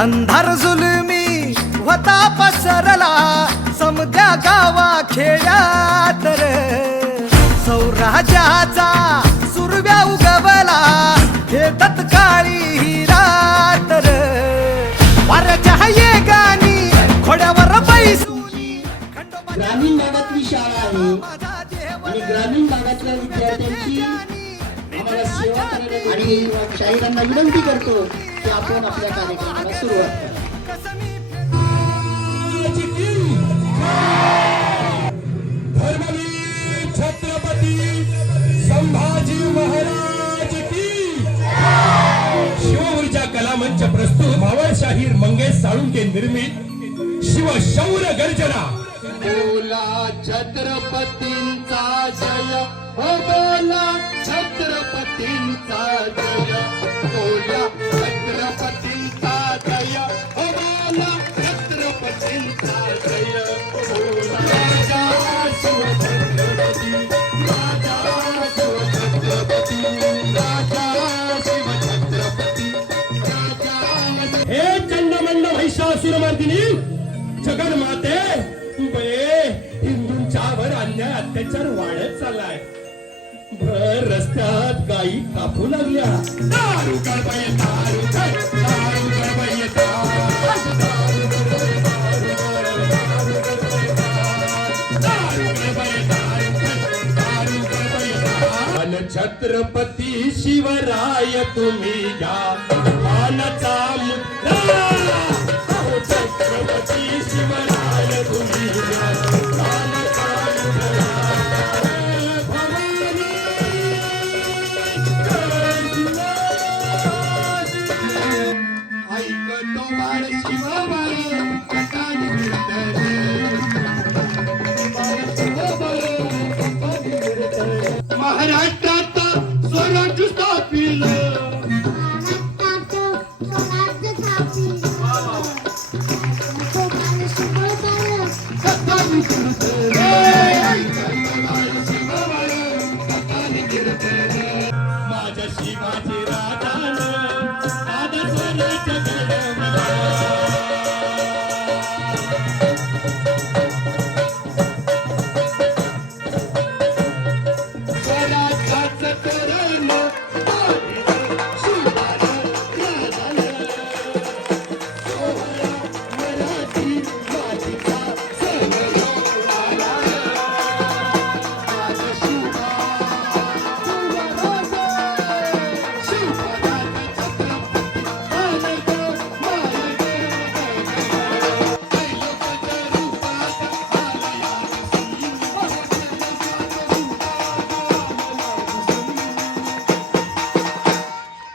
अंधार जुलमी होता पसरला समद्या गावा खेड्यात रे सौराजाचा सुरव्या उगवला हे तत्काळी हिरात रे वाऱ्याच्या येगानी घोड्यावर बैसूनी ग्रामीण भागातली शाळा आहे आणि ग्रामीण भागातल्या विद्यार्थ्यांची आम्हाला सेवा करायला आणि शाहिरांना विनंती करतो की आपण आपल्या कार्यक्रमाला सुरुवात करा. धर्मवीर छत्रपती संभाजी महाराज की शिवऊर्जा कला मंच प्रस्तुत मावळ शाहीर मंगेश साळुंके निर्मित शिवशौर्य गर्जना. बोला छत्रपतींचा जय हो बोला छत्रपतींचा जय बोला छत्रपतींचा जय हो बोला छत्रपतींचा जय बोला राजा शिवछत्रपती राजा शिवछत्रपती राजा शिवछत्रपती राजा. हे चंडमंड महिषासुरमर्दिनी जगन्माते बे हिंदूंच्यावर अन्याय अत्याचार वाढत चाललाय. भर रस्त्यात गायी कापू लागल्या. दारू गडबय दारू दारू गडबय दारू छत्रपती शिवराय तुम्ही घ्या मानाचा मुद्दा. छत्रपती शिवराय तुम्ही घ्या मानाचा मुद्दा. ऐकतो बाळ शिवबाळ कटाने महाराष्ट्रात स्वराज्य स्थापिलं माझ्या शिवाजी राजानं आधा सोन्याच्या गडमध्ये स्वराज्याचं तोरण शिवबाळ राजानं सोहळा मराठी मातीचा सण आला. माझं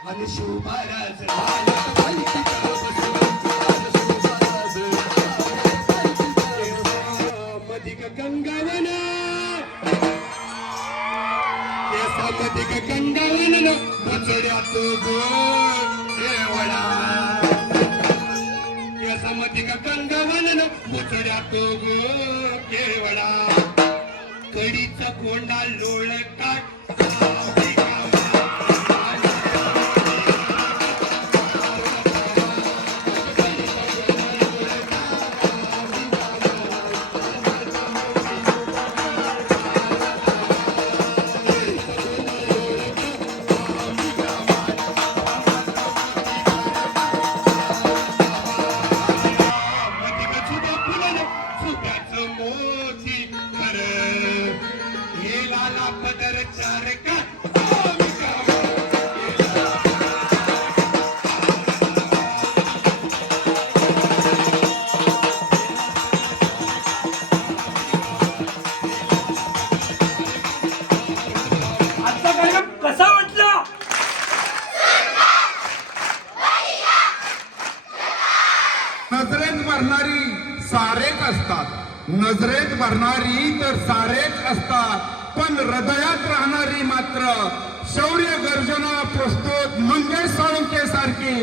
आणि शिवबाळाचं मधिक गंगावन केसामधिक गंगावन भचड्यात गोवळा. केसामधिक गंगावन भचड्यात केवळा. कडीचा कोंडा लोळ काट मोती खरं हे लाला पदर चार का आजचा कार्यक्रम कसा वाटला? नजरेत भरणारी सारेच असतात, नजरेत भरणारी तर सारेच असतात, पण हृदयात राहणारी मात्र शौर्य गर्जना प्रस्तुत मंगेश साळुंके सारखी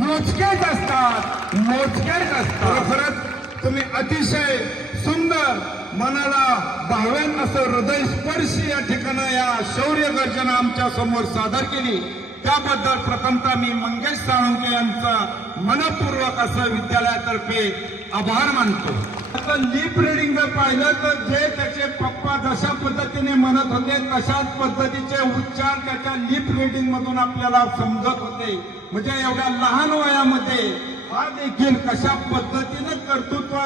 मोजकेच असतात, मोजकेच असतात. खरंच तुम्ही अतिशय सुंदर मनाला भावेन असं हृदयस्पर्शी या ठिकाणी या शौर्य गर्जना आमच्या समोर सादर केली. त्याबद्दल प्रथमतः मी मंगेश साळुंके यांचं मनपूर्वक असं विद्यालयातर्फे आभार मानतो. आता लिप रिडिंग जर पाहिलं तर जे त्याचे पप्पा जशा पद्धतीने म्हणत होते तशाच पद्धतीचे उच्चार त्याच्या लिप रिडिंग मधून आपल्याला समजत होते. म्हणजे एवढ्या लहान वयामध्ये हा देखील कशा पद्धतीने कर्तृत्व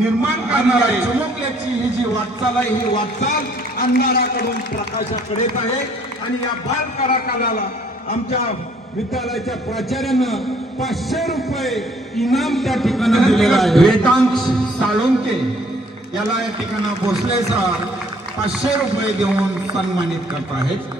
निर्माण करणार आहे. चिमुकल्याची ही जी वाटचाल आहे ही वाटचाल अंधाराकडून प्रकाशाकडेच आहे. आणि या बाल कलाकाराला आमच्या विद्यालयाच्या प्राचार्यानं 500 रुपये इनाम त्या ठिकाणी दिलेलं आहे. वेदांश साळुंके याला या ठिकाणी भोसले सर 500 रुपये देऊन सन्मानित करत आहेत.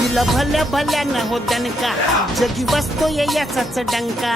दिलं भल्या भल्या न हो दणका जगी बसतोय याचाच डंका